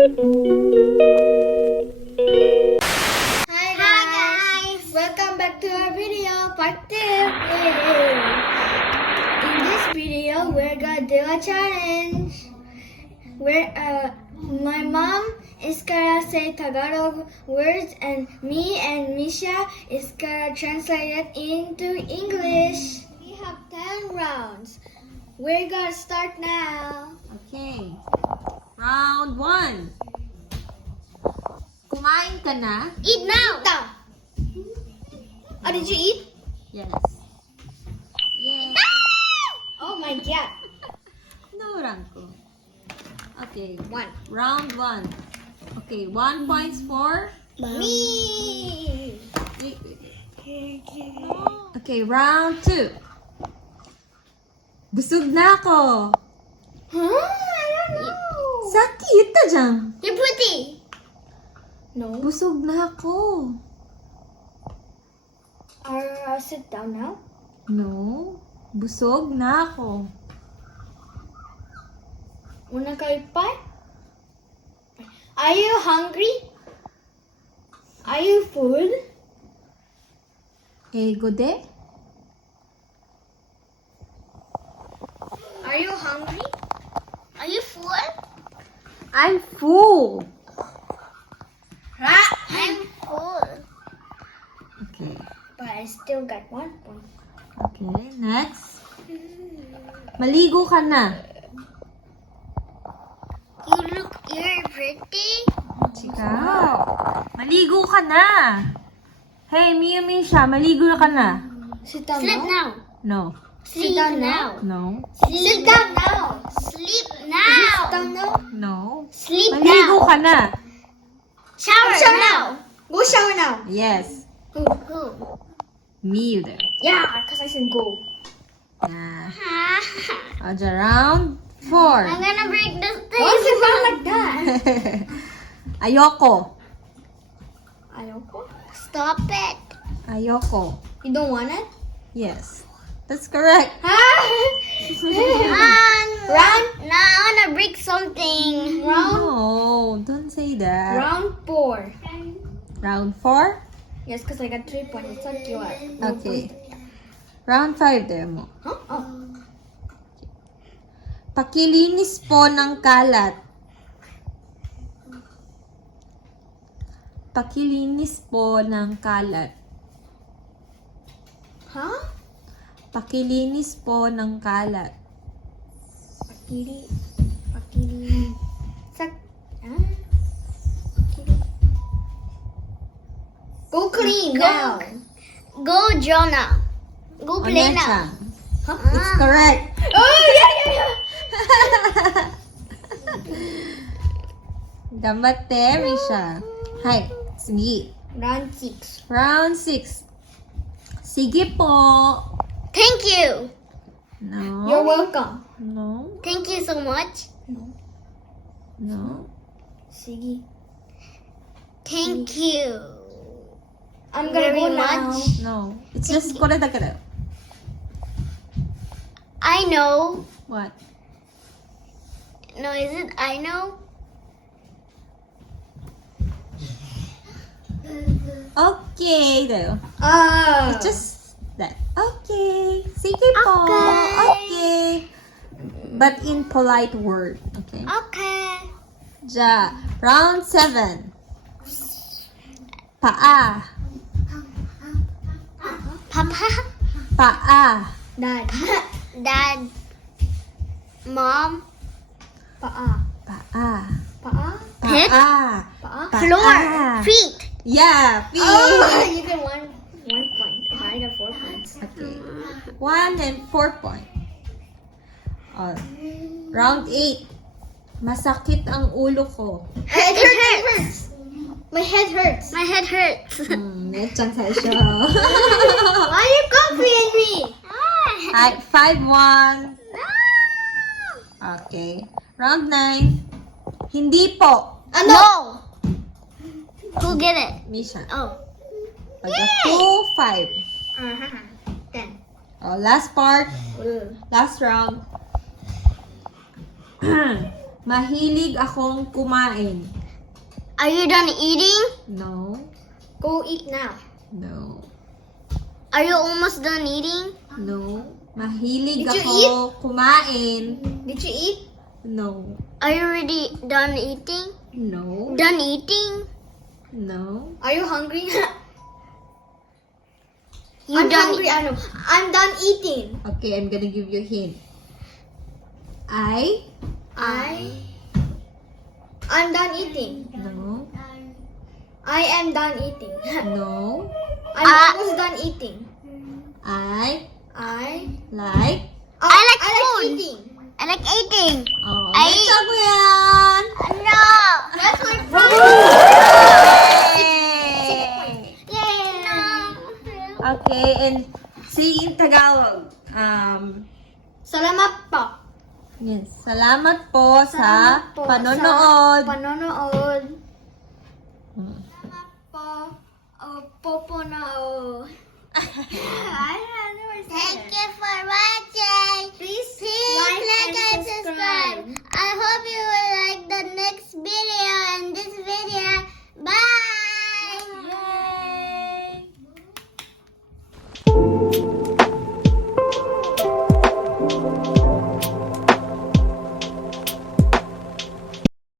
Hi guys! Welcome back to our video, part 2. Yay! In this video, we're gonna do a challenge. My mom is gonna say Tagalog words and me and Misha is gonna translate it into English. We have 10 rounds. We're gonna start now. Okay. Round 1. Kumain ka na? Eat now! Oh, did you eat? Yes. Yay! Oh my god. Naurang ko. Okay. 1. Round 1. Okay, 1 points for... Me! Okay, round 2. Busog na ako. Huh? I don't know. さっき言ったじゃん。 You're pretty. No. Busog na ako. Sit down now. No. Busog na ako. Una kayo pa? Are you hungry? Are you full? 英語で Are you hungry? Are you full? I'm full. I'm full. Okay. But I still got 1 point. Okay, next. Maligo ka na. You're pretty. Ikaw. Maligo ka na. Hey, Mia Misha, maligo na ka na. Sit down now. No. Sit down now. No. Sit down now. Sleep now. Sit down now. No. Sleep Maligo ka na. Shower now. Go shower now. Yes. Who? Me there. Yeah, because I said go. Yeah. Aja, round 4. I'm gonna break this thing. Why is it not like that? Ayoko. Ayoko. Stop it. Ayoko. You don't want it? Yes. That's correct. Round. Now I wanna break something. No, don't say that. Round 4. Round 4? Yes, because I got 3 points. It's not yours. Okay. Round 5 there mo. Huh? Oh. Pakilinis po ng kalat. Pakilinis po ng kalat. Huh? Pakilinis po ng kalat. Pakili. Sak. Huh? Pakili. Go clean now. Go Jonah. Go play now. Onechang. Huh? It's correct. Oh yeah. Gambatte, Misha. Hai, sige. Round 6. Round 6. Sige po. Thank you. No. You're welcome. No. Thank you so much. No. Sige. Thank you. I'm gonna go now. No. It's just これだけだよ。 I know. What? No, is it I know? Okay だよ。 Ah. Just that. Okay. Sige po. Okay. Okay. But in polite word. Okay. Okay. Ja. Round 7. Paa. Papa. Paa. Dad. Dad. Mom. Paa. Paa. Paa. Paa. Paa. Paa. Floor. Feet. Yeah. Feet. Oh, you get one point. I got 4 points. Okay. 1 and 4 point. Oh. Round 8. Masakit ang ulo ko. It hurts. My head hurts. My head hurts. Medyan tayo siya. Why are you copying me? At 5-1. Okay. Round 9. Hindi po. No. Who get it? Misha. Oh. Okay. 2-5. 10. Oh, last part. Last round. Mahilig akong kumain. Are you done eating? No. Go eat now. No. Are you almost done eating? No. Mahilig Did you ako kumain. Did you eat? No. Are you already done eating? No. Done eating? No. Are you hungry? You I'm done hungry. I know. I'm done eating. Okay, I'm gonna give you a hint. I'm done eating. No. I am done eating. No. I'm almost done eating. I I like. I like I food. like eating. I like eating. Oh, I- next ako yan. No. That's my Yay! Yay. No. Okay, and see in Tagalog. Salamat po. Yes. Salamat po sa Salamat po panonood. Sa panonood. Hmm. Salamat po. Popo na I don't know what to say. Thank you for watching. Please Please like like and and subscribe. I hope you